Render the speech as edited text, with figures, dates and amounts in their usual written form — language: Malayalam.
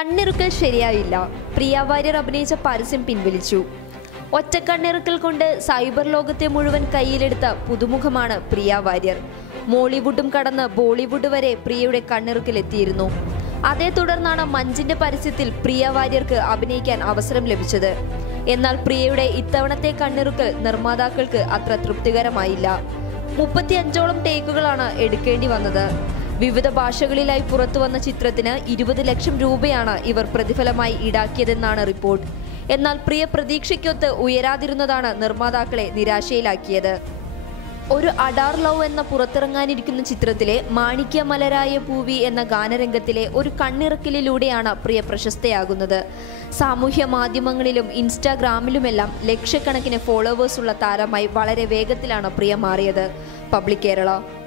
കണ്ണിറുക്കൽ ശരിയായില്ല. പ്രിയ വാര്യർ അഭിനയിച്ച പരസ്യം പിൻവലിച്ചു. ഒറ്റ കണ്ണിറുക്കൽ കൊണ്ട് സൈബർ ലോകത്തെ മുഴുവൻ കയ്യിലെടുത്ത പുതുമുഖമാണ് പ്രിയ വാര്യർ. മോളിവുഡും കടന്ന് ബോളിവുഡ് വരെ പ്രിയയുടെ കണ്ണിറുക്കൽ എത്തിയിരുന്നു. അതേ തുടർന്നാണ് മഞ്ജിന്റെ പരസ്യത്തിൽ പ്രിയ വാര്യർക്ക് അഭിനയിക്കാൻ അവസരം ലഭിച്ചത്. എന്നാൽ പ്രിയയുടെ ഇത്തവണത്തെ കണ്ണിറുക്കൽ നിർമ്മാതാക്കൾക്ക് അത്ര തൃപ്തികരമായില്ല. 35ഓളം ടേക്കുകളാണ് എടുക്കേണ്ടി വന്നത്. വിവിധ ഭാഷകളിലായി പുറത്തുവന്ന ചിത്രത്തിന് 20 ലക്ഷം രൂപയാണ് ഇവർ പ്രതിഫലമായി ഈടാക്കിയതെന്നാണ് റിപ്പോർട്ട്. എന്നാൽ പ്രിയ പ്രതീക്ഷയ്ക്കൊത്ത് ഉയരാതിരുന്നതാണ് നിർമ്മാതാക്കളെ നിരാശയിലാക്കിയത്. ഒരു അഡാർ ലവ് എന്ന പുറത്തിറങ്ങാനിരിക്കുന്ന ചിത്രത്തിലെ മാണിക്യ മലരായ പൂവി എന്ന ഗാനരംഗത്തിലെ ഒരു കണ്ണിറക്കലിലൂടെയാണ് പ്രിയ പ്രശസ്തയാകുന്നത്. സാമൂഹ്യ മാധ്യമങ്ങളിലും ഇൻസ്റ്റാഗ്രാമിലുമെല്ലാം ലക്ഷക്കണക്കിന് ഫോളോവേഴ്സുള്ള താരമായി വളരെ വേഗത്തിലാണ് പ്രിയ മാറിയത്. പബ്ലിക് കേരള.